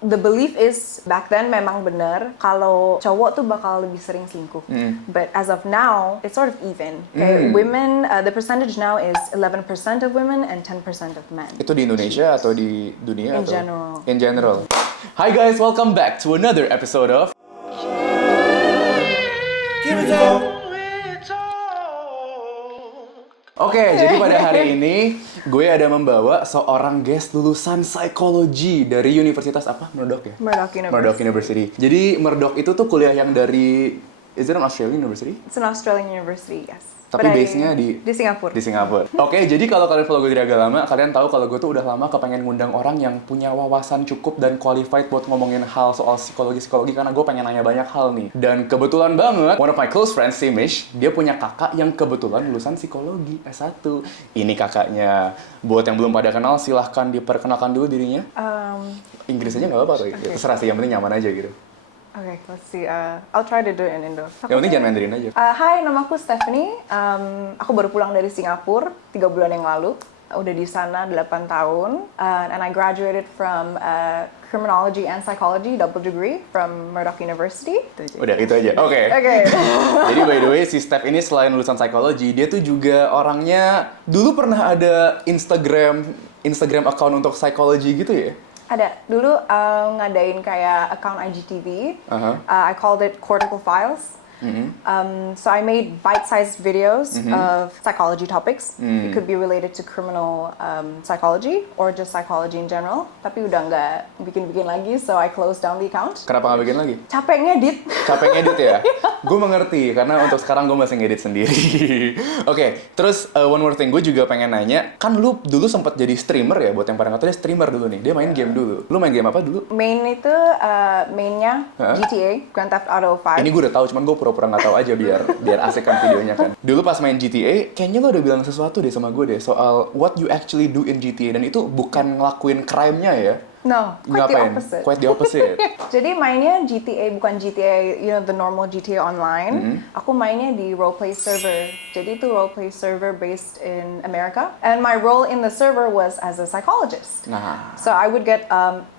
the belief is back then memang benar kalau cowok tuh bakal lebih sering selingkuh. But as of now, it's sort of even. Kayak women, the percentage now is 11% of women and 10% of men. Itu di Indonesia atau di dunia? In atau? general. In general. Hi guys, welcome back to another episode of Oke, jadi pada hari ini gue ada membawa seorang guest lulusan psikologi dari Universitas apa? Murdoch ya? Murdoch University. Jadi Murdoch itu tuh kuliah yang dari, is it an Australian university? It's an Australian university, yes. Tapi base-nya di Singapura. Di Singapura. Oke, jadi kalau kalian follow gue dari agak lama, kalian tahu kalau gue tuh udah lama kepengen ngundang orang yang punya wawasan cukup dan qualified buat ngomongin hal soal psikologi karena gue pengen nanya banyak hal nih. Dan kebetulan banget, one of my close friends, si Mish, dia punya kakak yang kebetulan lulusan psikologi S1. Ini kakaknya. Buat yang belum pada kenal, silahkan diperkenalkan dulu dirinya. Inggris aja nggak apa-apa, okay. Terserah sih, yang penting nyaman aja gitu. Okay, let's see. I'll try to do it in Indo. Yang penting jangan Mandarin aja. Hai, nama aku Stephanie. Aku baru pulang dari Singapura 3 bulan yang lalu. Udah di sana 8 tahun. And I graduated from criminology and psychology, double degree from Murdoch University. Udah, itu aja. Oke. Okay. Jadi by the way, si Steph ini selain lulusan psikologi, dia tuh juga orangnya dulu pernah ada Instagram account untuk psikologi gitu ya? Ada. Dulu ngadain kayak account IGTV. I called it Cortical Files. So I made bite-sized videos of psychology topics. It could be related to criminal psychology or just psychology in general. Tapi udah nggak bikin-bikin lagi, so I closed down the account. Kenapa nggak bikin lagi? Capek ngedit. Capek ngedit ya? Gue mengerti, karena untuk sekarang gue masih ngedit sendiri. Oke, terus one more thing, gue juga pengen nanya, kan lu dulu sempat jadi streamer ya? Buat yang pada nggak tahu, dia streamer dulu nih. Dia main game dulu. Lu main game apa dulu? Mainnya GTA, Grand Theft Auto 5. Ini gue udah tahu, cuman gue pura-pura nggak tahu aja biar asik kan videonya kan. Dulu pas main GTA, kayaknya lo udah bilang sesuatu deh sama gue deh soal what you actually do in GTA, dan itu bukan ngelakuin crime-nya ya? No, quite the opposite. Jadi mainnya GTA, bukan GTA, you know, the normal GTA online. Aku mainnya di roleplay server. Jadi itu roleplay server based in America. And my role in the server was as a psychologist. So I would get,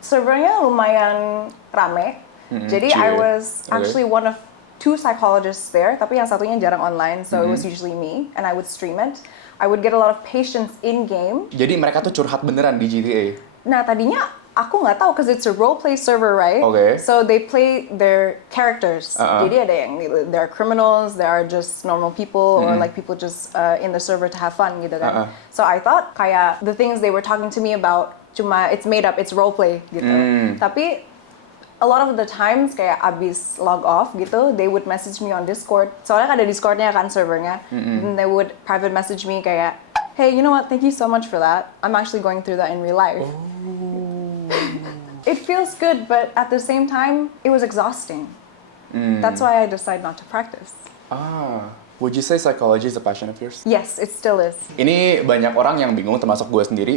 servernya lumayan rame. Jadi I was actually one of 2 psychologists there, tapi yang satunya jarang online, so it was usually me, and I would stream it. I would get a lot of patients in-game. Jadi mereka tuh curhat beneran di GTA? Nah, tadinya aku nggak tahu, because it's a role-play server, right? Okay. So they play their characters. Jadi ada yang, there are criminals, there are just normal people, or like people just in the server to have fun, gitu kan. So I thought, kayak, the things they were talking to me about, cuma it's made up, it's role-play, gitu. Tapi, a lot of the times kayak abis log off gitu, they would message me on Discord. Soalnya kan ada Discordnya kan servernya. And they would private message me kayak, hey, you know what? Thank you so much for that. I'm actually going through that in real life. It feels good, but at the same time, it was exhausting. That's why I decided not to practice. Would you say psychology is a passion of yours? Yes, it still is. Ini banyak orang yang bingung, termasuk gue sendiri.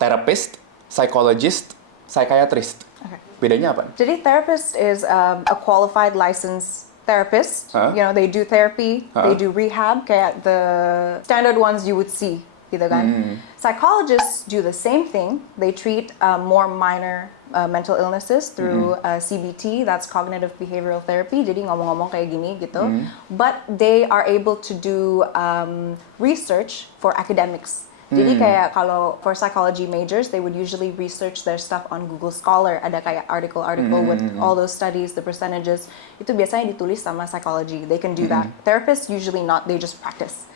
Therapist, psychologist, psychiatrist. Okay. Bedanya apa? Jadi therapist is a qualified licensed therapist. You know, they do therapy, they do rehab, kayak the standard ones you would see, gitu kan. Psychologists do the same thing. They treat more minor mental illnesses through CBT, that's cognitive behavioral therapy. Jadi ngomong-ngomong kayak gini gitu. But they are able to do research for academics. Jadi kayak kalau for psychology majors, they would usually research their stuff on Google Scholar. Ada kayak article with all those studies, the percentages. Itu biasanya ditulis sama psychology. They can do that. Therapists usually not, they just practice.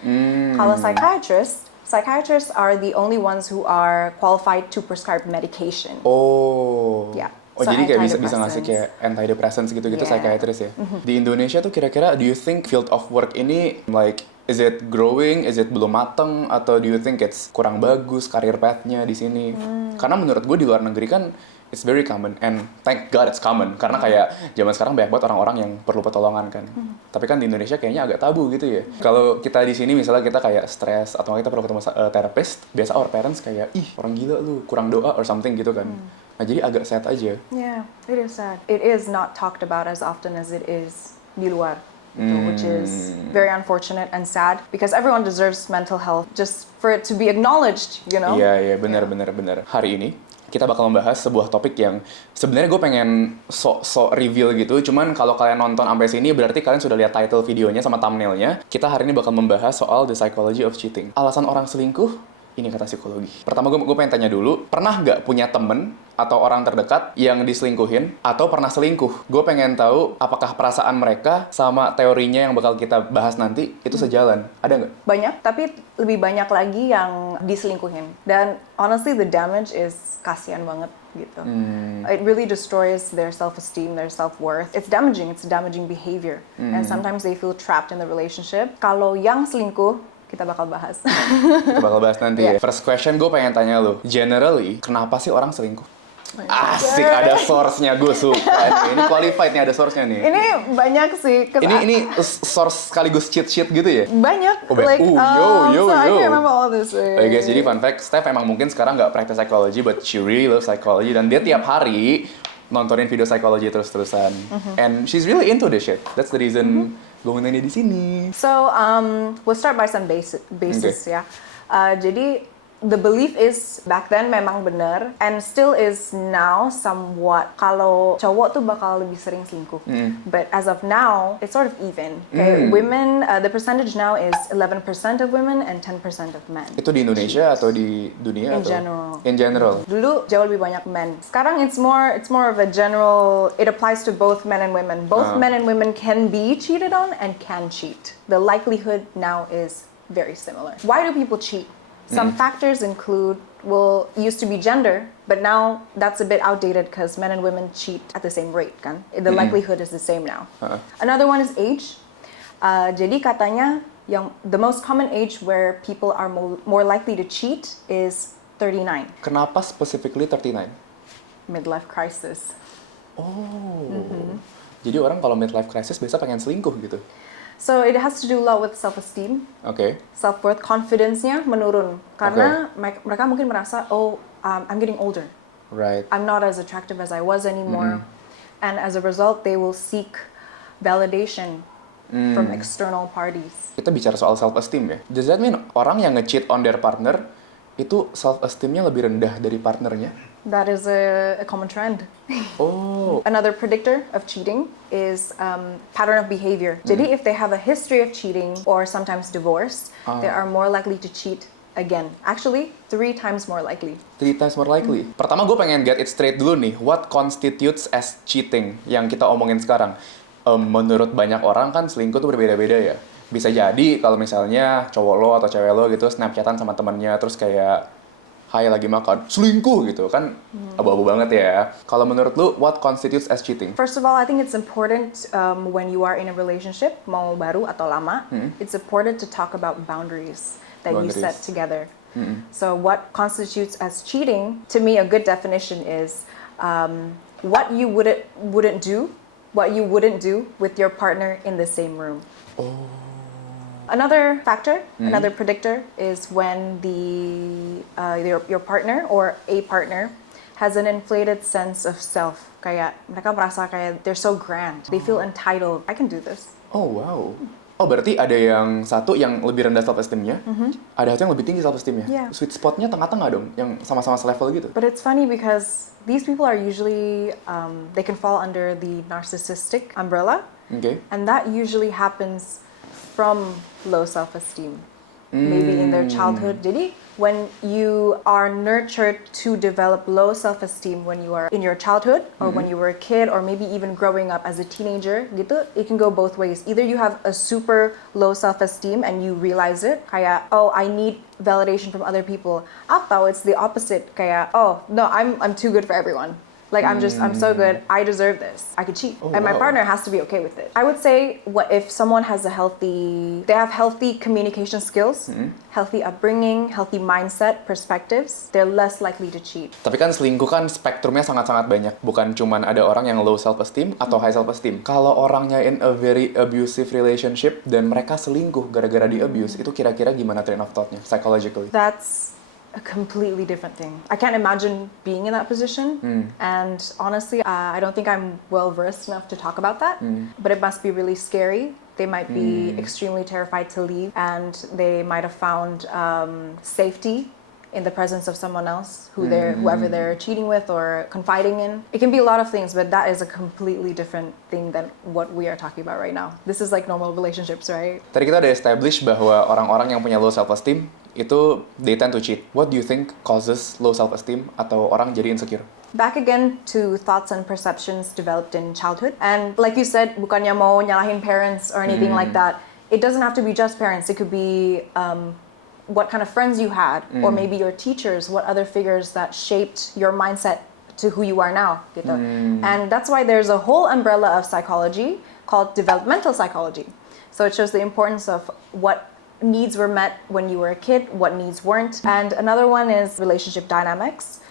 Kalau psychiatrists are the only ones who are qualified to prescribe medication. Yeah. Oh, so jadi kayak bisa ngasih kayak antidepressants gitu-gitu psychiatrist ya? Di Indonesia tuh kira-kira, do you think field of work ini like is it growing, is it belum mateng, atau do you think it's kurang bagus career path-nya di sini? Karena menurut gue di luar negeri kan it's very common, and thank God it's common, karena kayak zaman sekarang banyak banget orang-orang yang perlu pertolongan kan. Tapi kan di Indonesia kayaknya agak tabu gitu ya. Kalau kita di sini misalnya kita kayak stres atau kita perlu ketemu therapist, biasa our parents kayak, ih orang gila lu, kurang doa or something gitu kan. Nah jadi agak sad aja. Yeah, it is sad. It is not talked about as often as it is di luar. Which is very unfortunate and sad because everyone deserves mental health just for it to be acknowledged, you know? Iya, benar. Hari ini kita bakal membahas sebuah topik yang sebenarnya gue pengen sok reveal gitu. Cuman kalau kalian nonton sampai sini berarti kalian sudah lihat title videonya sama thumbnailnya. Kita hari ini bakal membahas soal the psychology of cheating. Alasan orang selingkuh, ini kata psikologi. Pertama gue pengen tanya dulu, pernah nggak punya temen atau orang terdekat yang diselingkuhin atau pernah selingkuh? Gue pengen tahu apakah perasaan mereka sama teorinya yang bakal kita bahas nanti itu sejalan. Ada nggak? Banyak, tapi lebih banyak lagi yang diselingkuhin. Dan honestly the damage is kasihan banget gitu. It really destroys their self-esteem, their self-worth. It's damaging behavior. And sometimes they feel trapped in the relationship. Kalau yang selingkuh, kita bakal bahas. Kita bakal bahas nanti ya. First question gue pengen tanya lo, generally kenapa sih orang selingkuh? Asik, ada source-nya, gue suka nih. Ini qualified nih, ada source-nya nih. Ini banyak sih. Ini source sekaligus cheat sheet gitu ya? Banyak. So I can remember all this. Oke guys, jadi fun fact, Steph emang mungkin sekarang nggak practice psychology, but she really loves psychology. Dan dia tiap hari nontonin video psikologi terus-terusan. And she's really into this shit. That's the reason gue ngundang dia di sini. So, we'll start by some basis ya. Jadi, the belief is back then memang benar and still is now somewhat kalau cowok tuh bakal lebih sering selingkuh. But as of now, it's sort of even. Okay? Women, the percentage now is 11% of women and 10% of men. Itu di Indonesia atau di dunia? In atau? general. In general. Dulu jauh lebih banyak men. Sekarang it's more of a general, it applies to both men and women. Both men and women can be cheated on and can cheat. The likelihood now is very similar. Why do people cheat? Some factors include, used to be gender, but now that's a bit outdated because men and women cheat at the same rate, kan? The likelihood is the same now. Another one is age. Jadi katanya, the most common age where people are more likely to cheat is 39. Kenapa specifically 39? Midlife crisis. Jadi orang kalau midlife crisis biasa pengen selingkuh gitu? So it has to do a lot with self-esteem, self-worth, confidence-nya menurun. Karena mereka mungkin merasa, I'm getting older. Right. I'm not as attractive as I was anymore. And as a result, they will seek validation from external parties. Kita bicara soal self-esteem ya. Does that mean orang yang nge-cheat on their partner, itu self-esteem-nya lebih rendah dari partnernya? That is a common trend. Another predictor of cheating is pattern of behavior. Jadi if they have a history of cheating or sometimes divorce, they are more likely to cheat again. Actually, 3 times more likely. 3 times more likely. Pertama gue pengen get it straight dulu nih. What constitutes as cheating yang kita omongin sekarang? Menurut banyak orang kan selingkuh tuh berbeda-beda ya. Bisa jadi kalau misalnya cowok lo atau cewek lo gitu snapchatan sama temennya terus kayak hai lagi makan, selingkuh gitu kan abu-abu banget ya. Kalau menurut lu, what constitutes as cheating? First of all, I think it's important when you are in a relationship, mau baru atau lama, it's important to talk about boundaries that you set together. So what constitutes as cheating, to me a good definition is what you wouldn't do with your partner in the same room. Another factor, another predictor is when your partner or a partner has an inflated sense of self. Kayak mereka merasa kayak they're so grand. They feel entitled. I can do this. Oh wow. Oh berarti ada yang satu yang lebih rendah self-esteem-nya, ada satu yang lebih tinggi self-esteem-nya. Yeah. Sweet spot-nya tengah-tengah dong, yang sama-sama selevel gitu. But it's funny because these people are usually, they can fall under the narcissistic umbrella. And that usually happens from low self-esteem, maybe in their childhood. Jadi, when you are nurtured to develop low self-esteem when you are in your childhood, or when you were a kid, or maybe even growing up as a teenager, gitu, it can go both ways. Either you have a super low self-esteem and you realize it, kayak, I need validation from other people. Atau it's the opposite, kayak, no, I'm too good for everyone. Like, I'm so good, I deserve this. I could cheat. And my partner has to be okay with it. I would say, if someone has they have healthy communication skills, healthy upbringing, healthy mindset, perspectives, they're less likely to cheat. Tapi kan selingkuh kan spektrumnya sangat-sangat banyak. Bukan cuman ada orang yang low self-esteem atau high self-esteem. Kalau orangnya in a very abusive relationship dan mereka selingkuh gara-gara di-abuse, itu kira-kira gimana train of thought-nya, psychologically? That's a completely different thing. I can't imagine being in that position. And honestly, I don't think I'm well versed enough to talk about that. But it must be really scary. They might be extremely terrified to leave, and they might have found safety in the presence of someone else whoever they're cheating with or confiding in. It can be a lot of things, but that is a completely different thing than what we are talking about right now. This is like normal relationships, right? Tadi kita udah establish bahwa orang-orang yang punya low self-esteem itu they tend to cheat. What do you think causes low self-esteem atau orang jadi insecure? Back again to thoughts and perceptions developed in childhood. And like you said, bukannya mau nyalahin parents or anything like that. It doesn't have to be just parents. It could be what kind of friends you had, or maybe your teachers, what other figures that shaped your mindset to who you are now. Gitu. And that's why there's a whole umbrella of psychology called developmental psychology. So it shows the importance of what needs were met when you were a kid, what needs weren't. And another one is relationship dynamics.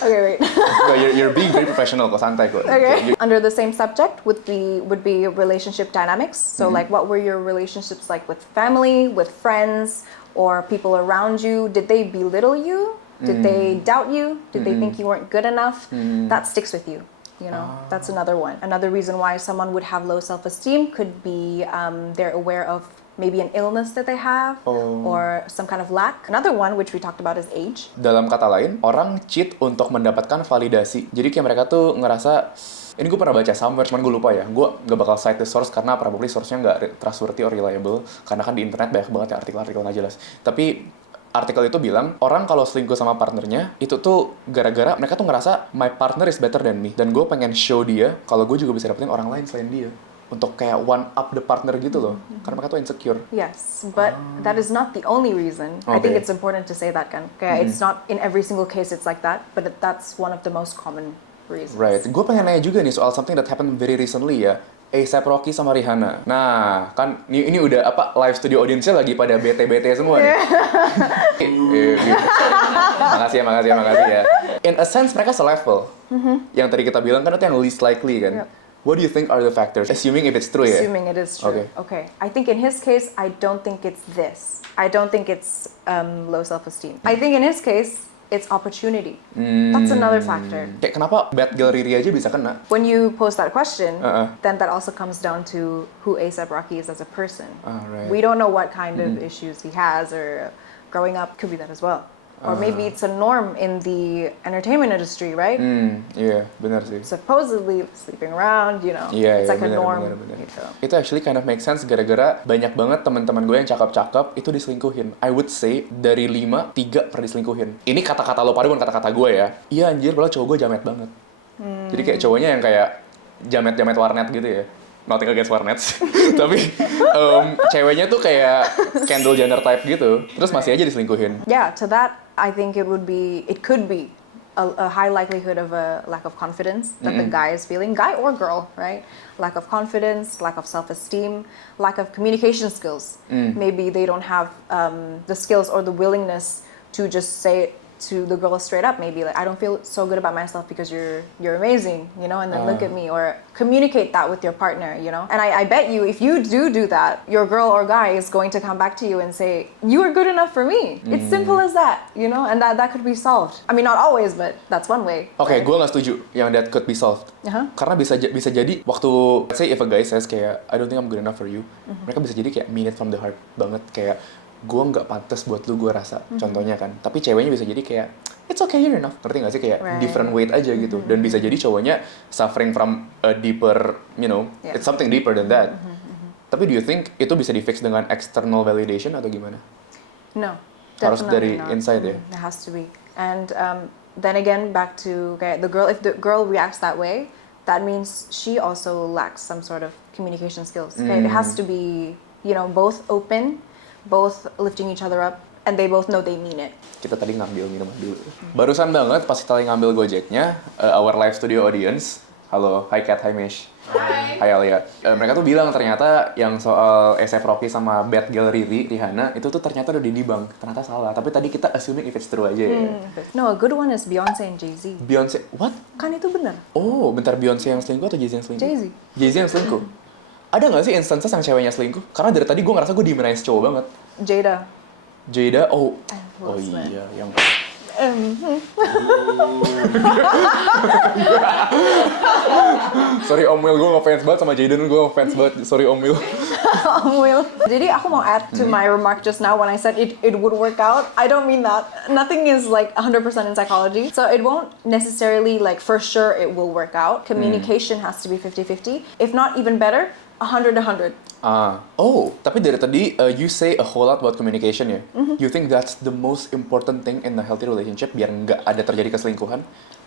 Okay, wait. No, you're being very professional, kok santai kok. Okay. Under the same subject would be relationship dynamics. So like, what were your relationships like with family, with friends, or people around you? Did they belittle you? Did they doubt you? Did they think you weren't good enough? That sticks with you. You know, that's another one. Another reason why someone would have low self-esteem could be they're aware of maybe an illness that they have or some kind of lack. Another one which we talked about is age. Dalam kata lain, orang cheat untuk mendapatkan validasi. Jadi kayak mereka tuh ngerasa, ini gue pernah baca somewhere, cuman gue lupa ya. Gue gak bakal cite the source karena probably source-nya gak trustworthy or reliable. Karena kan di internet banyak banget ya artikel-artikel gak jelas. Tapi artikel itu bilang, orang kalau selingkuh sama partnernya, itu tuh gara-gara mereka tuh ngerasa, my partner is better than me. Dan gue pengen show dia, kalau gue juga bisa dapetin orang lain selain dia. Untuk kayak one up the partner gitu loh. Karena mereka tuh insecure. Yes, but that is not the only reason. Okay. I think it's important to say that kan. Kayak it's not in every single case it's like that, but that's one of the most common reasons. Right. Gue pengen nanya juga nih soal something that happened very recently ya. A$AP Rocky sama Rihanna. Nah, kan ini udah live studio audience-nya lagi pada bete-bete semua nih. Makasih ya. In a sense mereka selevel. Yang tadi kita bilang kan itu yang least likely kan. Yep. What do you think are the factors? Assuming if it's true ya? Assuming it is true. Okay. I think in his case, I don't think it's this. I don't think it's low self-esteem. I think in his case, it's opportunity. That's another factor. Kayak kenapa bad girl Riri aja bisa kena? When you pose that question, then that also comes down to who A$AP Rocky is as a person. Right. We don't know what kind of issues he has or growing up. Could be that as well. Or maybe it's a norm in the entertainment industry, right? Iya, benar sih. Supposedly sleeping around, you know, it's like a norm. Gitu. Itu actually kind of make sense gara-gara banyak banget teman-teman gue yang cakep-cakep itu diselingkuhin. I would say dari 5, 3 pernah diselingkuhin. Ini kata-kata lo pada bukan kata-kata gue ya. Iya anjir, padahal cowok gue jamet banget. Jadi kayak cowoknya yang kayak jamet-jamet warnet gitu ya. Nothing against warnets. Tapi ceweknya tuh kayak Kendall Jenner type gitu. Terus masih aja diselingkuhin. Yeah, to that I think it could be a high likelihood of a lack of confidence that the guy is feeling, guy or girl, right? Lack of confidence, lack of self-esteem, lack of communication skills. Maybe they don't have the skills or the willingness to just say to the girl straight up, maybe like, I don't feel so good about myself because you're amazing, you know, and then look at me, or communicate that with your partner, you know. And I bet you if you do that, your girl or guy is going to come back to you and say, you are good enough for me. It's simple as that, you know, and that could be solved. I mean, not always, but that's one way. Okay, gue nggak setuju yang that could be solved. Karena bisa jadi waktu, let's say if a guy says kayak, I don't think I'm good enough for you, mereka bisa jadi kayak mean it from the heart banget, kayak gue nggak pantas buat lu, gue rasa, contohnya kan. Tapi ceweknya bisa jadi kayak, it's okay, you're enough. Ngerti nggak sih? Kayak different weight aja gitu. Dan bisa jadi cowoknya suffering from a deeper, you know, it's something deeper than that. Tapi do you think itu bisa di-fix dengan external validation atau gimana? No, harus dari not. inside ya? It has to be. And then again, back to kayak if the girl reacts that way, that means she also lacks some sort of communication skills. Okay? It has to be, you know, both open, both lifting each other up, and they both know they mean it. Kita tadi ngambil minuman dulu. Barusan banget pas kita lagi ngambil Gojeknya, our live studio audience, halo, hi Kat, hi Mish. Hai Alia. Mereka tuh bilang ternyata yang soal A$AP Rocky sama bad girl Rihanna itu tuh ternyata udah dibang. Ternyata salah. Tapi tadi kita assuming if it's true aja ya. No, a good one is Beyonce and Jay-Z. Beyonce, what? Kan itu benar. Oh, bentar, Beyonce yang selingkuh atau Jay-Z yang selingkuh? Jay-Z. Jay-Z yang selingkuh? Ada nggak sih instances yang ceweknya selingkuh? Karena dari tadi gue ngerasa gue demonize cowok banget. Jada. Jada, oh Will Smith. iya, yang Sorry Om Will, gue ngefans banget sama Jaden, gue ngefans banget. Sorry Om Will. Om Will. Jadi aku mau add to my remark just now when I said it would work out. I don't mean that. Nothing is like 100% in psychology. So it won't necessarily like for sure it will work out. Communication has to be 50-50. If not even better, 100-100. Tapi dari tadi you say a whole lot about communication ya. You think that's the most important thing in a healthy relationship biar nggak ada terjadi keselingkuhan?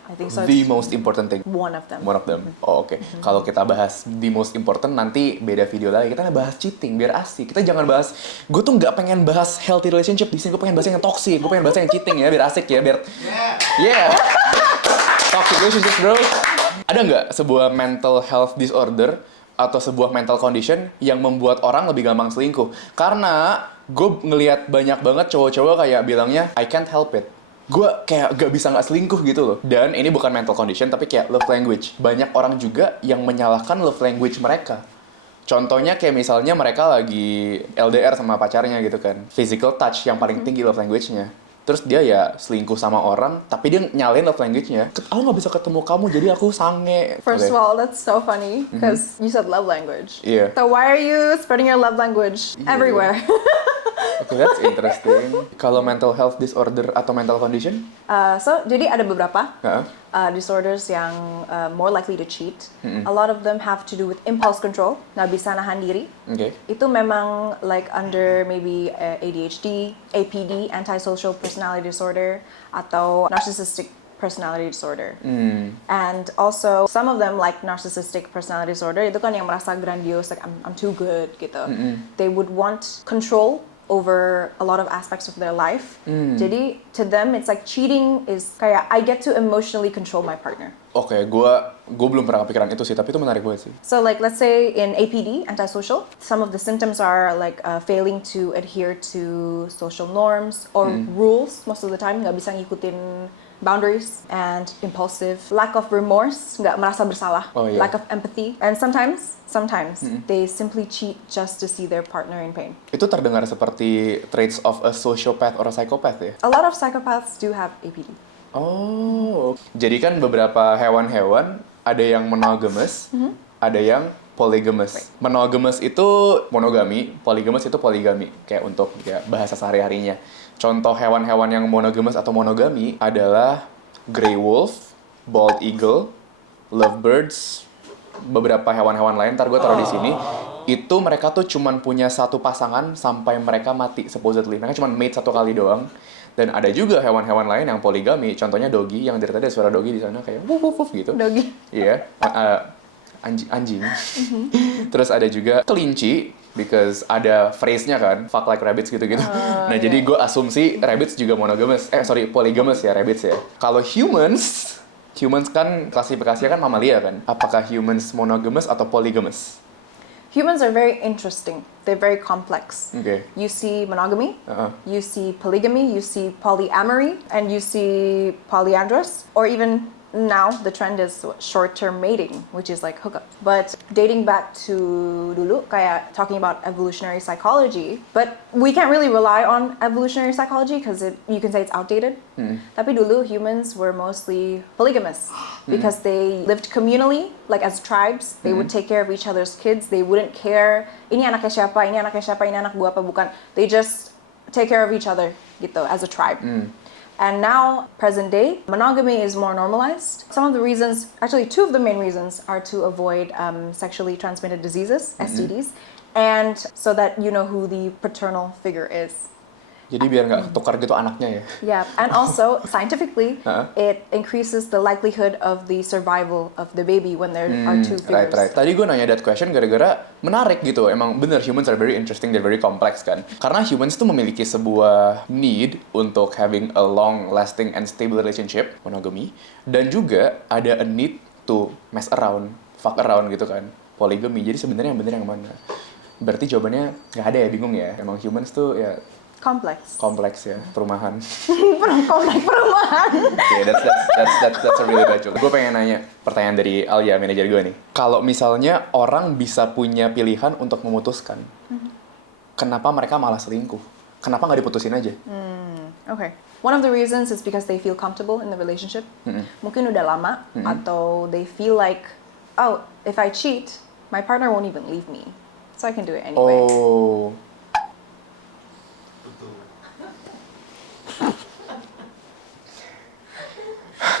I think so. The most important thing. One of them. One of them. Oh, oke. Kalau kita bahas the most important nanti beda video lagi. Kita bahas cheating biar asik. Kita jangan bahas. Gue tuh nggak pengen bahas healthy relationship di sini. Gue pengen bahas yang toxic. Gue pengen bahas yang cheating ya biar asik ya biar. Yeah. Toxic relationship bro. Ada nggak sebuah mental health disorder atau sebuah mental condition yang membuat orang lebih gampang selingkuh? Karena gue ngelihat banyak banget cowok-cowok kayak bilangnya I can't help it. Gue kayak gak bisa gak selingkuh gitu loh. Dan ini bukan mental condition tapi kayak love language. Banyak orang juga yang menyalahkan love language mereka. Contohnya kayak misalnya mereka lagi LDR sama pacarnya gitu kan. Physical touch yang paling tinggi love language-nya. Terus dia ya selingkuh sama orang, tapi dia nyalain love language-nya. Aku gak bisa ketemu kamu, jadi aku sange. First of all, that's so funny, because you said love language. Iya. So why are you spreading your love language everywhere? Okay, that's interesting. Kalau mental health disorder atau mental condition? Jadi ada beberapa disorders yang more likely to cheat. A lot of them have to do with impulse control, nggak bisa nahan diri. Okay. Itu memang like under maybe ADHD, APD, antisocial personality disorder, atau narcissistic personality disorder. And also some of them like narcissistic personality disorder itu kan yang merasa grandiose, like I'm too good gitu. They would want control over a lot of aspects of their life. Jadi to them it's like cheating is kayak I get to emotionally control my partner. Oke, gue belum pernah kepikiran itu sih, tapi itu menarik banget sih. So like let's say in APD, antisocial, some of the symptoms are like failing to adhere to social norms or rules most of the time, nggak bisa ngikutin boundaries, and impulsive, lack of remorse, nggak merasa bersalah, lack of empathy, and sometimes they simply cheat just to see their partner in pain. Itu terdengar seperti traits of a sociopath or a psychopath ya? A lot of psychopaths do have APD. Oh, jadi kan beberapa hewan-hewan ada yang monogamous, ada yang polygamous. Monogamous itu monogami, polygamous itu poligami, kayak untuk ya bahasa sehari-harinya. Contoh hewan-hewan yang monogamous atau monogami adalah grey wolf, bald eagle, lovebirds, beberapa hewan-hewan lain. Ntar gue taruh di sini. Itu mereka tuh cuman punya satu pasangan sampai mereka mati supposedly. Mereka cuman mate satu kali doang. Dan ada juga hewan-hewan lain yang poligami. Contohnya doggy, yang dari tadi ada suara doggy di sana kayak wuf wuf wuf gitu. Doggy. Iya. Anjing. Terus ada juga kelinci, because ada phrase-nya kan, fuck like rabbits gitu-gitu. Jadi gue asumsi rabbits juga monogamous. Polygamous ya, rabbits ya. Kalau humans kan klasifikasinya kan mamalia kan. Apakah humans monogamous atau polygamous? Humans are very interesting. They're very complex. Okay. You see monogamy, you see polygamy, you see polyamory, and you see polyandrous, or even now the trend is short-term mating, which is like hookup. But dating back to dulu, kayak talking about evolutionary psychology, but we can't really rely on evolutionary psychology because you can say it's outdated. Tapi dulu humans were mostly polygamous because they lived communally, like as tribes. They would take care of each other's kids. They wouldn't care ini anaknya siapa, ini anaknya siapa, ini anak gua apa bukan. They just take care of each other gitu as a tribe. And now, present day, monogamy is more normalized. Some of the reasons, actually two of the main reasons, are to avoid sexually transmitted diseases, STDs, and so that you know who the paternal figure is. Jadi biar nggak tukar gitu anaknya ya? Yeah, and also, scientifically, it increases the likelihood of the survival of the baby when there are two figures. Right. Tadi gue nanya that question gara-gara menarik gitu. Emang bener, humans are very interesting, they're very complex kan. Karena humans tuh memiliki sebuah need untuk having a long-lasting and stable relationship, monogamy. Dan juga ada a need to mess around, fuck around gitu kan, polygamy. Jadi sebenarnya yang bener yang mana? Berarti jawabannya nggak ada ya, bingung ya. Emang humans tuh ya kompleks ya, perumahan. Kompleks perumahan. Okay, that's a really bad joke. Gue pengen nanya pertanyaan dari Alia, manajer gue nih. Kalau misalnya orang bisa punya pilihan untuk memutuskan, kenapa mereka malah selingkuh? Kenapa nggak diputusin aja? Okay. One of the reasons is because they feel comfortable in the relationship. Mungkin udah lama, atau they feel like, oh, if I cheat, my partner won't even leave me, so I can do it anyway. Oh.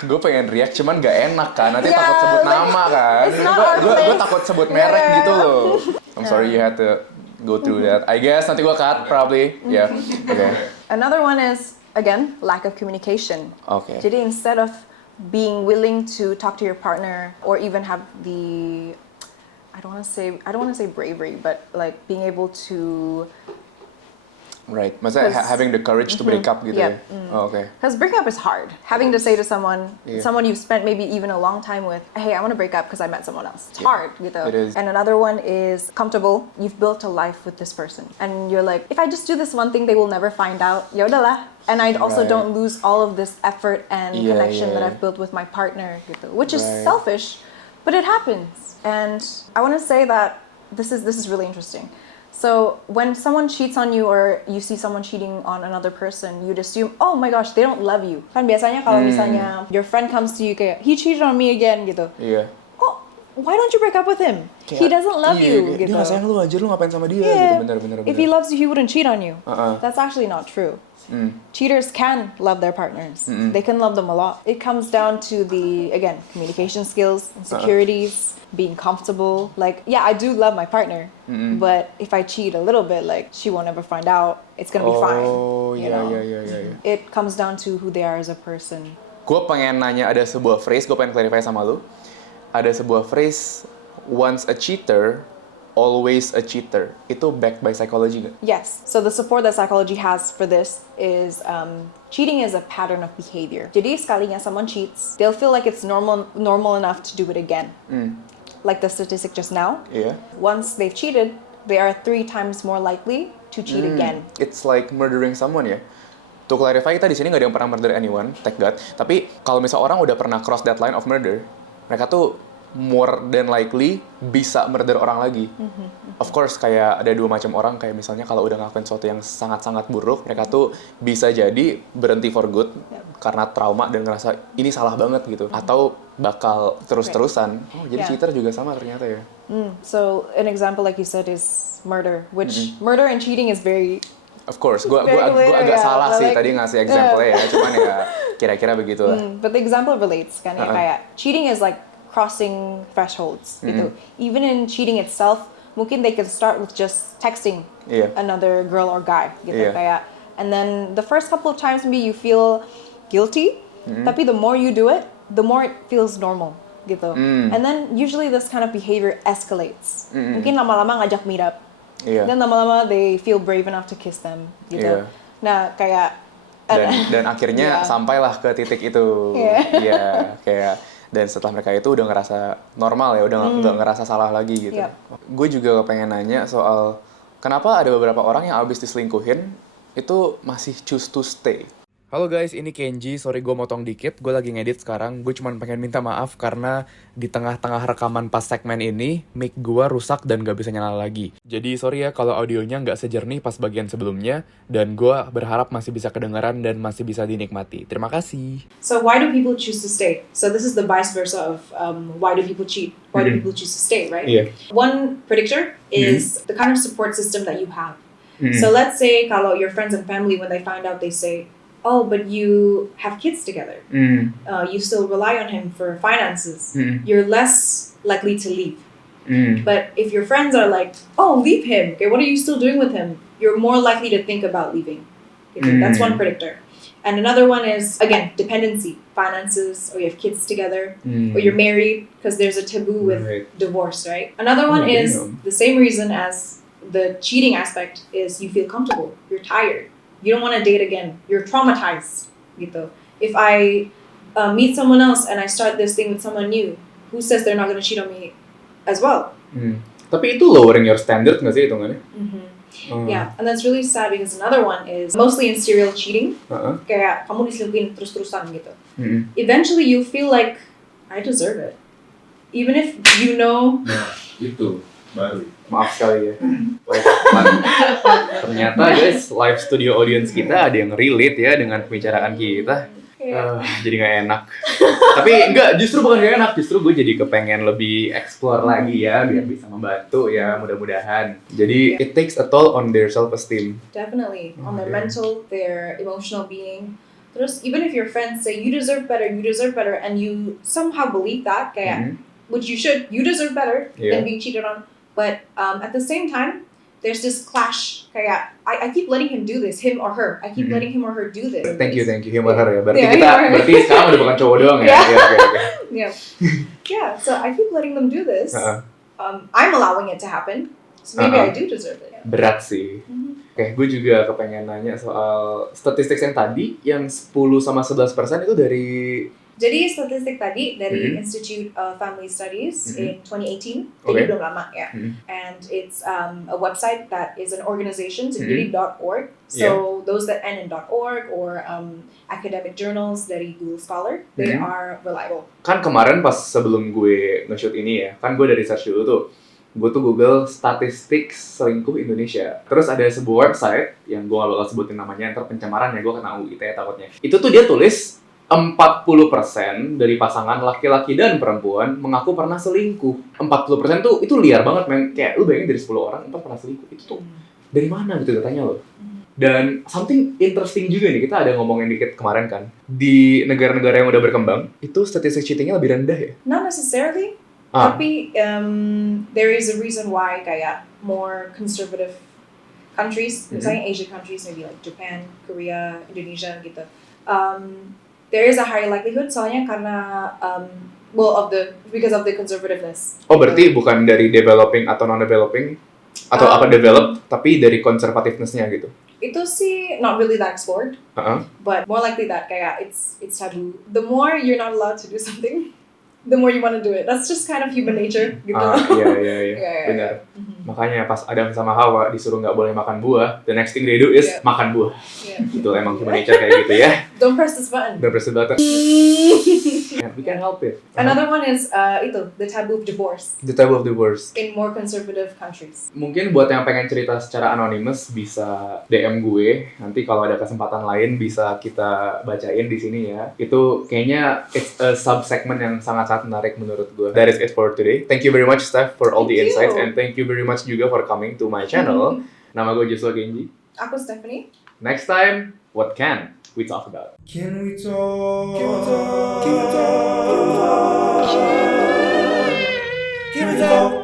Gue pengen react cuman gak enak kan, nanti takut sebut nama kan. Gue takut sebut merek gitu loh. I'm sorry you had to go through that. I guess nanti gue cut probably. Yeah. Okay. Another one is, again, lack of communication. Okay. Jadi instead of being willing to talk to your partner or even have the, I don't want to say bravery, but like being able to. Right, maksudnya having the courage to break up gitu ya? Oh, okay. Because breaking up is hard. Having to say to someone you've spent maybe even a long time with, hey, I want to break up because I met someone else. It's hard gitu. It is. And another one is comfortable. You've built a life with this person. And you're like, if I just do this one thing, they will never find out. Ya udahlah. And I also don't lose all of this effort and connection that I've built with my partner gitu. Which is selfish, but it happens. And I want to say that this is really interesting. So when someone cheats on you or you see someone cheating on another person, you'd assume, oh my gosh, they don't love you. Kan biasanya kalau misalnya your friend comes to you kayak, he cheated on me again gitu. Iya. Oh, why don't you break up with him? Kayak, he doesn't love you gitu. Dia gak sayang lu, anjir lu ngapain sama dia gitu, bener. If he loves you, he wouldn't cheat on you. That's actually not true. Cheaters can love their partners. They can love them a lot. It comes down to the, again, communication skills, insecurities, being comfortable. Like, yeah, I do love my partner, but if I cheat a little bit, like, she won't ever find out. It's gonna be fine. Oh, yeah. It comes down to who they are as a person. Gue pengen nanya, ada sebuah phrase, gue pengen clarify sama lu. Ada sebuah phrase, once a cheater, always a cheater. Itu backed by psychology gak? Yes. So the support that psychology has for this is cheating is a pattern of behavior. Jadi sekalinya someone cheats, they'll feel like it's normal enough to do it again. Like the statistic just now. Yeah. Once they've cheated, they are 3 times more likely to cheat again. It's like murdering someone ya. To clarify, kita di sini nggak ada yang pernah murder anyone, thank God. Tapi kalau misal orang udah pernah cross that line of murder, mereka tuh more than likely bisa murder orang lagi. Of course, kayak ada 2 macam orang, kayak misalnya kalau udah ngelakuin sesuatu yang sangat-sangat buruk, mereka tuh bisa jadi berhenti for good karena trauma dan ngerasa ini salah banget gitu. Atau bakal terus-terusan. Oh, jadi cheater juga sama ternyata ya. So an example like you said is murder, which murder and cheating is very. Of course, gue agak salah sih tadi ngasih example ya, cuman ya kira-kira begitulah. But the example relates kan ya, kayak cheating is like crossing thresholds gitu. Even in cheating itself, mungkin they can start with just texting another girl or guy gitu kayak, and then the first couple of times maybe you feel guilty, tapi the more you do it, the more it feels normal gitu. And then usually this kind of behavior escalates. Mungkin lama-lama ngajak meet up. Dan lama-lama they feel brave enough to kiss them gitu. Nah, kayak dan akhirnya sampailah ke titik itu. Kayak dan setelah mereka itu udah ngerasa normal ya, udah nggak ngerasa salah lagi gitu. Gue juga pengen nanya soal kenapa ada beberapa orang yang abis diselingkuhin itu masih choose to stay. Halo guys, ini Kenji. Sorry gue motong dikit, gue lagi ngedit sekarang. Gue cuma pengen minta maaf karena di tengah-tengah rekaman pas segmen ini, mic gue rusak dan gak bisa nyala lagi. Jadi sorry ya kalau audionya gak sejernih pas bagian sebelumnya, dan gue berharap masih bisa kedengaran dan masih bisa dinikmati. Terima kasih. So why do people choose to stay? So this is the vice versa of why do people cheat? Why do people choose to stay, right? Yeah. One predictor is the kind of support system that you have. So let's say kalau your friends and family, when they find out, they say, oh, but you have kids together. You still rely on him for finances. You're less likely to leave. But if your friends are like, oh, leave him. Okay, what are you still doing with him? You're more likely to think about leaving. Okay, that's one predictor. And another one is, again, dependency. Finances, or you have kids together, or you're married, because there's a taboo with divorce, right? Another one is the same reason as the cheating aspect is you feel comfortable. You're tired. You don't want to date again. You're traumatized, gitu. If I meet someone else and I start this thing with someone new, who says they're not going to cheat on me as well? Tapi itu lowering your standard nggak sih hitungannya? Yeah, and that's really sad because another one is mostly in serial cheating. Kayak kamu diselingkuhin terus-terusan gitu. Eventually you feel like I deserve it, even if you know. Nah, itu baru. Maaf sekali ya. Ternyata guys, live studio audience kita ada yang relate ya dengan pembicaraan kita. Jadi nggak enak. Tapi enggak, justru bukan nggak enak, justru gue jadi kepengen lebih explore lagi ya, biar bisa membantu ya, mudah-mudahan. Jadi it takes a toll on their self-esteem. Definitely, on their mental, their emotional being. Terus even if your friends say you deserve better, and you somehow believe that, kayak, which you should, you deserve better than being cheated on. But at the same time, there's this clash. Kayak I keep letting him do this, him or her. I keep letting him or her do this. Thank you, him or her ya. Berarti sekarang udah bukan cowok doang ya. Yeah. So I keep letting them do this. I'm allowing it to happen. So maybe I do deserve it. Berat sih. Oke, gue juga kepengen nanya soal statistik yang tadi, yang 10 sama 11% itu dari... Jadi statistik tadi dari Institute of Family Studies in 2018, jadi belum lama ya. And it's a website that is an organization, jadi .org. So those that end in .org or academic journals dari Google Scholar, they are reliable. Kan kemarin pas sebelum gue nge-shoot ini ya, kan gue dari research dulu tuh. Gue tuh Google statistik selingkuh Indonesia. Terus ada sebuah website yang gue gak bakal sebutin namanya, ntar pencemaran ya, gue kena UIT takutnya. Itu tuh dia tulis 40% dari pasangan laki-laki dan perempuan mengaku pernah selingkuh. 40% tuh itu liar banget, men. Kayak lu bayangin dari 10 orang 4 pernah selingkuh. Itu tuh dari mana gitu datanya lo? Dan something interesting juga nih, kita ada ngomongin dikit kemarin kan. Di negara-negara yang udah berkembang, itu statistik cheatingnya lebih rendah ya? Not necessarily. Tapi there is a reason why kayak more conservative countries, misalnya Asian countries, maybe like Japan, Korea, Indonesia gitu. There is a higher likelihood soalnya karena because of the conservativeness. Oh, berarti bukan dari developing atau non-developing atau apa develop, tapi dari conservativeness-nya gitu. Itu sih not really that explored, but more likely that kayak it's taboo. The more you're not allowed to do something, the more you want to do it. That's just kind of human nature gitu. Iya, benar. Makanya pas Adam sama Hawa disuruh nggak boleh makan buah, the next thing they do is makan buah. Gitu emang human nature kayak gitu ya. Don't press this button. Yeah, we can help it. Another one is the taboo of divorce. The taboo of divorce. In more conservative countries. Mungkin buat yang pengen cerita secara anonymous bisa DM gue. Nanti kalau ada kesempatan lain bisa kita bacain di sini ya. Itu kayaknya it's a sub-segment yang sangat menarik menurut gue. That is it for today. Thank you very much, Steph, for all the insights, and thank you very much juga for coming to my channel. Nama gue Joshua Genji. Aku Stephanie. Next time, what can we talk about? Can we talk? Can we talk?